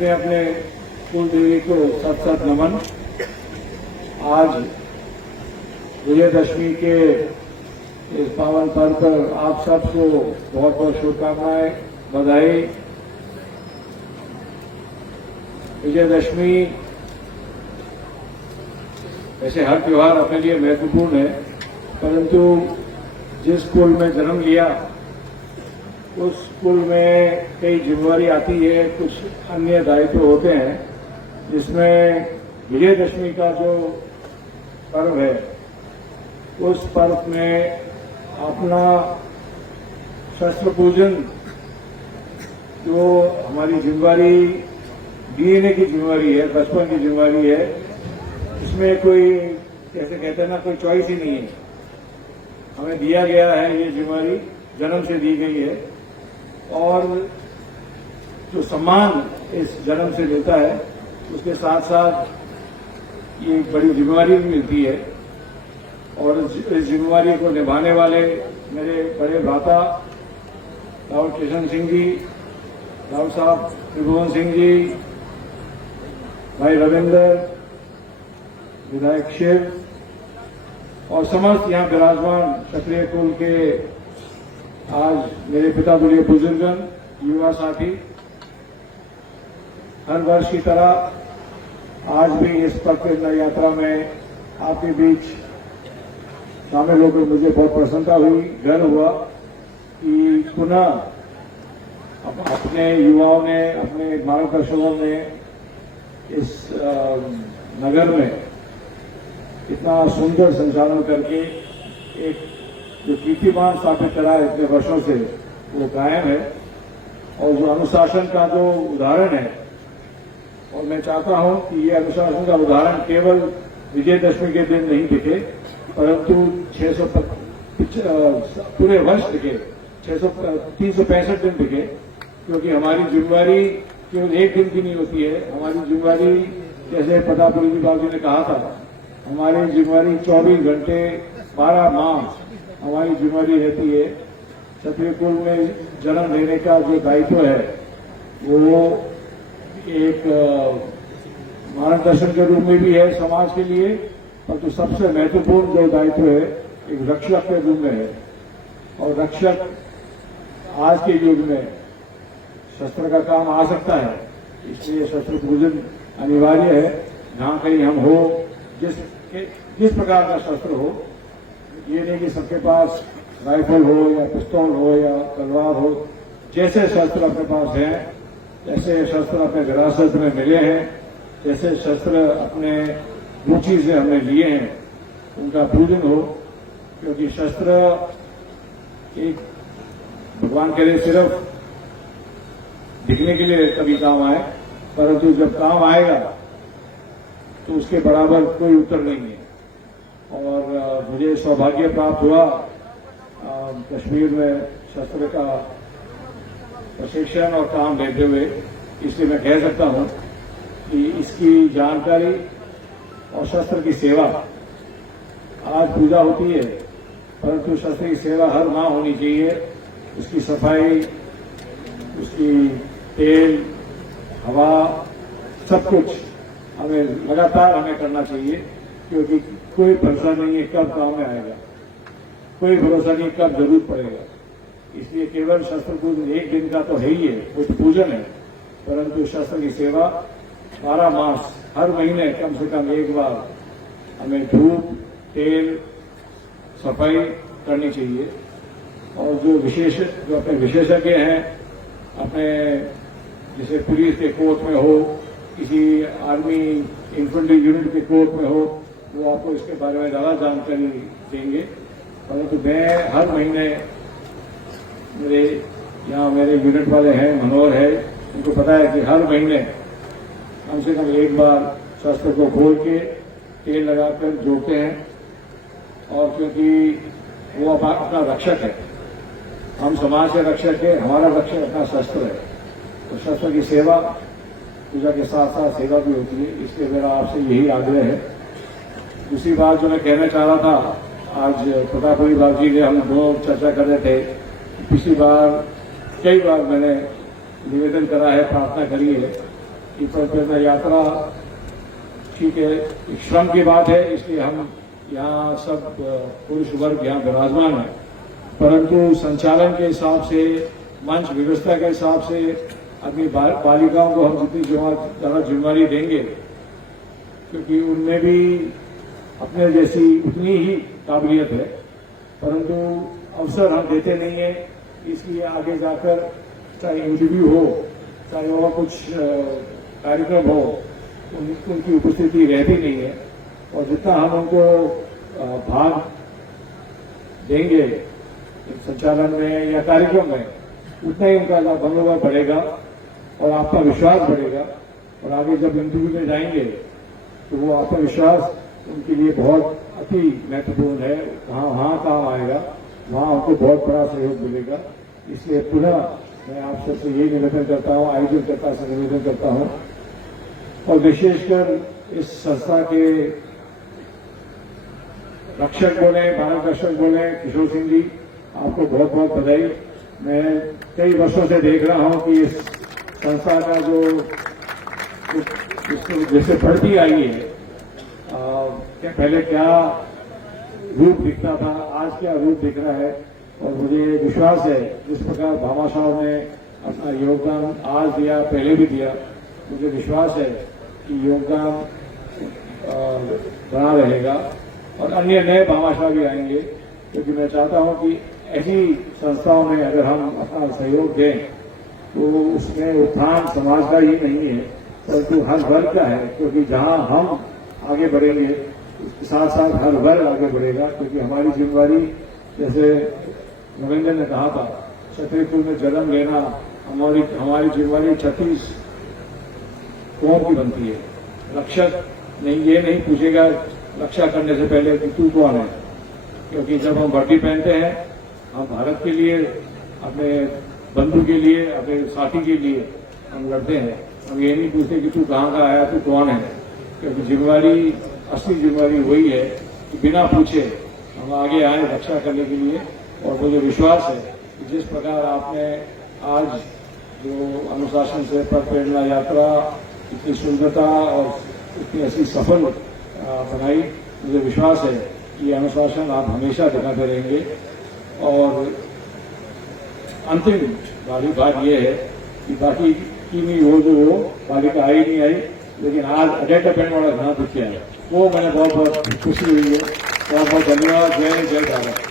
अपने अपने कुल देवी को सत सत नमन। आज विजयदशमी के इस पावन पर्व पर आप सबको बहुत बहुत शुभकामनाएं, बधाई। विजयदशमी वैसे हर त्योहार अपने लिए महत्वपूर्ण है, परंतु जिस कुल में जन्म लिया उस कुल में कई जिम्मेवारी आती है, कुछ अन्य दायित्व होते हैं, जिसमें विजयदशमी का जो पर्व है उस पर्व में अपना शस्त्र पूजन जो हमारी जिम्मेवारी डीएनए की जिम्मेवारी है, बचपन की जिम्मेवारी है, इसमें कोई कैसे कहते हैं ना, कोई चॉइस ही नहीं है। हमें दिया गया है, ये जिम्मेवारी जन्म से दी गई है और जो सम्मान इस जन्म से मिलता है उसके साथ साथ ये एक बड़ी जिम्मेवारी भी मिलती है। और इस जिम्मेवारी को निभाने वाले मेरे बड़े भ्राता राव किशन सिंह जी, राव साहब त्रिभुवन सिंह जी, भाई रविंद्र, विधायक शिव और समस्त यहाँ विराजमान क्षत्रिय कुल के आज मेरे पिता तुल्य बुजुर्गन, युवा साथी, हर वर्ष की तरह आज भी इस पवित्र यात्रा में आपके बीच शामिल होकर मुझे बहुत प्रसन्नता हुई, गर्व हुआ कि पुनः अपने युवाओं ने, अपने मार्गदर्शकों ने इस नगर में इतना सुंदर संचालन करके एक जो कीर्तिमान स्थापित करा है इतने वर्षों से, वो कायम है। और जो अनुशासन का जो उदाहरण है, और मैं चाहता हूं कि ये अनुशासन का उदाहरण केवल विजयदशमी के दिन नहीं दिखे, परंतु 600 पूरे वर्ष दिखे, 365 दिन दिखे, क्योंकि हमारी जिम्मेवारी केवल एक दिन की नहीं होती है। हमारी जिम्मेवारी, जैसे प्रतापपुरी जी बाबू जी ने कहा था, हमारी जिम्मेवारी 24 घंटे 12 माह हमारी जिम्मेवारी रहती है। क्षत्रिय कुल में जन्म लेने का जो दायित्व है वो एक मार्गदर्शन के रूप में भी है समाज के लिए, परंतु सबसे महत्वपूर्ण जो दायित्व है एक रक्षक के रूप में है। और रक्षक आज के युग में शस्त्र का काम आ सकता है, इसलिए शस्त्र पूजन अनिवार्य है। जहां कहीं हम हो, जिस प्रकार का शस्त्र हो, ये नहीं कि सबके पास राइफल हो या पिस्तौल हो या तलवार हो, जैसे शस्त्र अपने पास हैं, जैसे शस्त्र अपने विरासत में मिले हैं, जैसे शस्त्र अपने रुचि से हमने लिए हैं, उनका पूजन हो। क्योंकि शस्त्र एक भगवान करे सिर्फ दिखने के लिए कभी काम आए, परंतु जब काम आएगा तो उसके बराबर कोई उत्तर नहीं है। और मुझे सौभाग्य प्राप्त हुआ कश्मीर में शस्त्र का प्रशिक्षण और काम लेते हुए, इसलिए मैं कह सकता हूं कि इसकी जानकारी और शस्त्र की सेवा, आज पूजा होती है परंतु शस्त्र की सेवा हर माह होनी चाहिए। उसकी सफाई, उसकी तेल, हवा, सब कुछ हमें लगातार करना चाहिए, क्योंकि कोई भरोसा नहीं है कब काम में आएगा, कोई भरोसा नहीं कब जरूरत पड़ेगा। इसलिए केवल शस्त्र पूजन एक दिन का तो है ही है, वो तो पूजन है, परंतु शस्त्र की सेवा 12 मास हर महीने कम से कम एक बार हमें धूप, तेल, सफाई करनी चाहिए। और जो अपने विशेषज्ञ हैं, अपने जैसे पुलिस के कोर्ट में हो, किसी आर्मी इन्फेंट्री यूनिट के कोर्ट में हो, वो आपको इसके बारे में ज्यादा जानकारी देंगे। परंतु मैं हर महीने, मेरे यहाँ मेरे यूनिट वाले हैं, मनोहर है, उनको पता है कि हर महीने कम से कम एक बार शस्त्र को खोल के तेल लगाकर जोड़ते हैं। और क्योंकि वो अपना रक्षक है, हम समाज के रक्षक है, हमारा रक्षक अपना शस्त्र है, तो शस्त्र की सेवा पूजा के साथ साथ सेवा भी होती है। इसलिए मेरा आपसे यही आग्रह है। दूसरी बात जो मैं कहना चाह रहा था, आज प्रतापपुरी बाबू जी ने हम दोनों चर्चा कर रहे थे, पिछली बार कई बार मैंने निवेदन करा है, प्रार्थना करी है कि प्रेरणा यात्रा ठीक है, एक श्रम की बात है, इसलिए हम यहाँ सब पुरुष वर्ग यहाँ विराजमान है, परंतु संचालन के हिसाब से, मंच व्यवस्था के हिसाब से अपनी बालिकाओं को हम जितनी ज्यादा जिम्मेदारी देंगे, क्योंकि उनमें भी अपने जैसी उतनी ही काबिलियत है, परंतु अवसर हम देते नहीं है। इसलिए आगे जाकर चाहे इंटरव्यू हो, चाहे और कुछ कार्यक्रम हो, उनकी उपस्थिति रहती नहीं है। और जितना हम उनको भाग देंगे संचालन में या कार्यक्रम में, उतना ही उनका मनोबल बढ़ेगा और आपका विश्वास बढ़ेगा। और आगे जब इंटरव्यू में जाएंगे तो वो आत्मविश्वास उनके लिए बहुत अति महत्वपूर्ण है। वहां काम आएगा, वहां उनको बहुत बड़ा सहयोग मिलेगा। इसलिए पुनः मैं आप सबसे यही निवेदन करता हूं, आयोजनकर्ता से निवेदन करता हूं, और विशेषकर इस संस्था के रक्षक बोले, भारत रक्षक बोले, किशोर सिंह जी, आपको बहुत बहुत बधाई। मैं कई वर्षों से देख रहा हूं कि इस संस्था का जो जैसे बढ़ती आई है, पहले क्या रूप दिखता था, आज क्या रूप दिख रहा है। और मुझे विश्वास है जिस प्रकार भामा साहब ने अपना योगदान आज दिया, पहले भी दिया, मुझे विश्वास है कि योगदान बना रहेगा और अन्य नए भामा साहब भी आएंगे। क्योंकि मैं चाहता हूं कि ऐसी संस्थाओं में अगर हम अपना सहयोग दें तो उसमें उत्थान समाज का ही नहीं है, परंतु हर वर्ग का है। क्योंकि जहां हम आगे बढ़ेंगे, उसके साथ साथ हर वर्ग आगे बढ़ेगा। क्योंकि हमारी जिम्मेदारी, जैसे नरेंद्र ने कहा था, छतरपुर में जन्म लेना हमारी जिम्मेदारी 36 कौम की बनती है। रक्षक नहीं, ये नहीं पूछेगा रक्षा करने से पहले कि तू कौन है, क्योंकि जब हम वर्दी पहनते हैं, हम भारत के लिए, अपने बंधु के लिए, अपने साथी के लिए हम लड़ते हैं। हम ये नहीं पूछते कि तू कहाँ का आया, तू कौन है, क्योंकि जिम्मेदारी, असली जिम्मेदारी वही है कि बिना पूछे हम आगे आए रक्षा करने के लिए। और मुझे विश्वास है कि जिस प्रकार आपने आज जो अनुशासन से पथ प्रेरणा यात्रा इतनी सुंदरता और इतनी ऐसी सफल बनाई, मुझे विश्वास है कि ये अनुशासन आप हमेशा दिखाते रहेंगे। और अंतिम वाली बात यह है कि बाकी की नहीं वो बालिका आई नहीं आई, लेकिन आज अजय पेड़ वाला घना दुखिया है, वो मैंने बहुत बहुत खुशी हुई है। बहुत बहुत धन्यवाद। जय जय भारत।